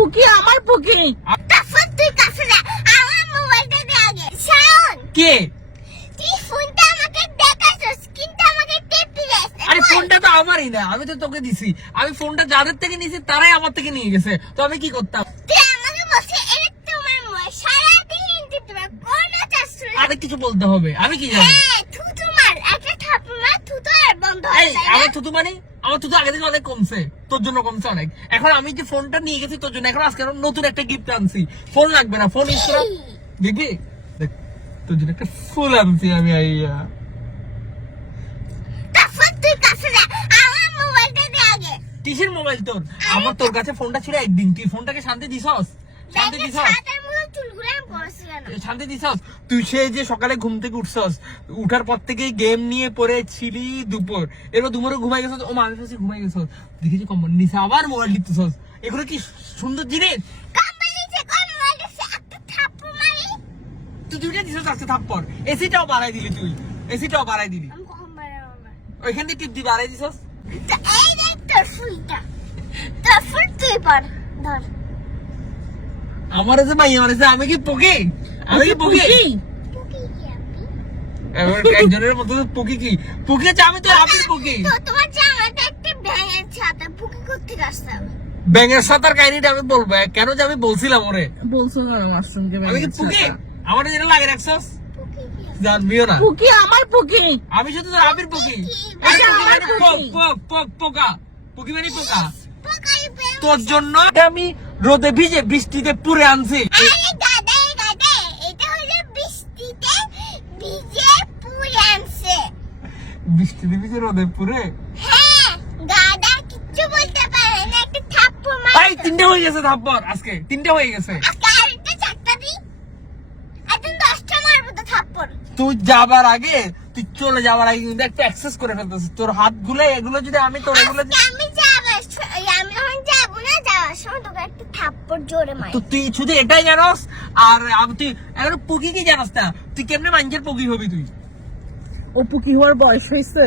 পুকি আমার পুকি। তারপর তুই কাছে যা, আমার মোবাইলটা দে আগে। শাওন, কে? তুই ফোনটা আমাকে দেখাছস কিন্তু আমাকে টেপ দিছিস। আরে ফোনটা তো আমারই না, আমি তো তোকে দিছি। আমি ফোনটা যাদের থেকে নিয়েছি তারাই আমার থেকে নিয়ে গেছে, তো আমি কি করতাম? তুই আমাকে বলছিস এটা তোমার মোবাইল, সারাদিন টিপ দিবা, কোন চাস? আরে কিছু বলতে হবে, আমি কি জানি? হ্যাঁ, থুতু মার, একটা থাপ্পড় মার, থুতু আর বন্ধ এই হয়ে যায়। আমার থুতু মানে, আমার থুতু আগে থেকে অনেক কমছে, তোর জন্য কমছে অনেক। এখন আমি যে ফোনটা নিয়ে গেছি তোর জন্য, এখন আজকে নতুন একটা গিফট আনছি। ফোন লাগবে না, ফোন ইউজ করা দেখবি। দেখ তোর জন্য একটা ফুল আনছি আমি। আইয়া তারপর তুই কাছে যা, আমার মোবাইলটা দে আগে। কিসের মোবাইল তোর? আমার তোর কাছে ফোনটা ছিল একদিন, তুই ফোনটাকে শান্তি দিছস? শান্তি ব্যাগের দিছস? ছাতার মতো চুলগুলো আমি পড়ছি কেন? শান্তি দিছস? তুই সে যে সকালে ঘুম থেকে উঠছস, উঠার পর থেকে গেম নিয়ে পড়ে ছিলি দুপুর, এরপর দুপুরে ঘুমাই গেছস, ও মানুষ কাছে ঘুমাই গেছস, দেখেছি কম্বল নিচে আবার মোবাইল টিপতেছস। এগুলো কি সুন্দর জিনিস? কোম্পানিতে কোন মোবাইল আছে একটা থাপ্পড় মারি? তুই দুইটা দিছস আজকে থাপ্পড়। এসিটাও বাড়াই দিলি তুই, এসিটাও বাড়াই দিলি। আমি কখন বাড়াবো না? ওইখান থেকে টিপ দিয়ে বাড়াই দিছস। তো এই দেখ তোর ফুলটা, তোর ফুল তুই পড়, ধর। আমার যে মাই, আমার যে আমি কি পকি? আমি কি পকি? পুকি কি আপনি? এবার একজনের মতো পকি কি? পকি আছে, আমি তো আমি পকি। তো তোমার জামাতে একটা ব্যাঙের ছাতা, পুকি করতে আসতাম। ব্যাঙের সাতার কাহিনীটা আমি বলবো, কেন যে আমি বলছিলাম ওরে। বলছো না মাশরুমকে আমি কি পুকি? আমার যেটা লাগে রাখছস পুকি কি? জানবিও না। পুকি আমার পুকি। আমি শুধু তোর আবির পকি। আচ্ছা, পোকা পুকি মানে পোকা। পোকাই ব্যাঙ। তোর জন্য এটা আমি রোদে ভিজে বৃষ্টিতে পুড়ে আনছি। আরে গাদা, এটা হলো বৃষ্টিতে ভিজে পুড়ে আনছে। বৃষ্টিতে ভিজে রোদে পুড়ে। হ্যাঁ, গাদা কিচ্ছু বলতে পারে না, একটা থাপ্পড় মার। ভাই তিনটে হয়ে গেছে থাপ্পড়, আজকে তিনটে হয়ে গেছে। আজকে আরেকটা চারটা দিই, একদম 10টা মারবো তো থাপ্পড়। তুই যাবার আগে, তুই চলে যাবার আগে কিন্তু একটা অ্যাক্সেস করে ফেলতেছিস। তোর হাতগুলো এগুলো যদি আমি তোর এগুলো আজকে আমি যখন যাবো না, যাওয়ার সময় তোকে একটা থাপ্পড় জোরে মারি। তো তুই শুধু এটাই জানোস, আর তুই এখন পকি কি জানোস না? তুই কেমনে মানুষের পকি হবি তুই? ও পুকি হওয়ার বয়স হয়েছে?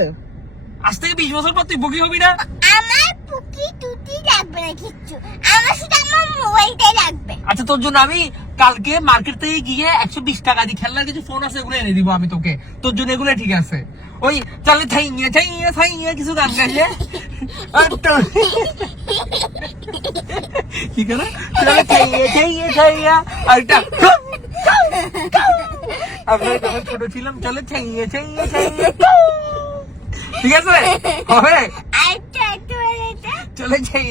আজ থেকে 20 বছর পর তুই পকি হবি না? আমার পুকি টুটি লাগবে না কিচ্ছু, আমার শুধু আমার মোবাইলটাই লাগবে। আচ্ছা তোর জন্য আমি কালকে মার্কেট থেকে গিয়ে 120 টাকা দিয়ে খেলনার কিছু ফোন আছে, এগুলো এনে দিব আমি তোকে। তোর জন্য এগুলো ঠিক আছে। ওই চালে থাইয়ে থাইয়ে থাইয়ে কিছু গান গাইয়ে কি করে চালে থাইয়ে থাইয়ে থাইয়া আর এটা আমরা যখন ছোট ছিলাম চালে থাইয়ে থাইয়ে থাইয়ে, ঠিক আছে হবে? আরেকটা চলে যাই।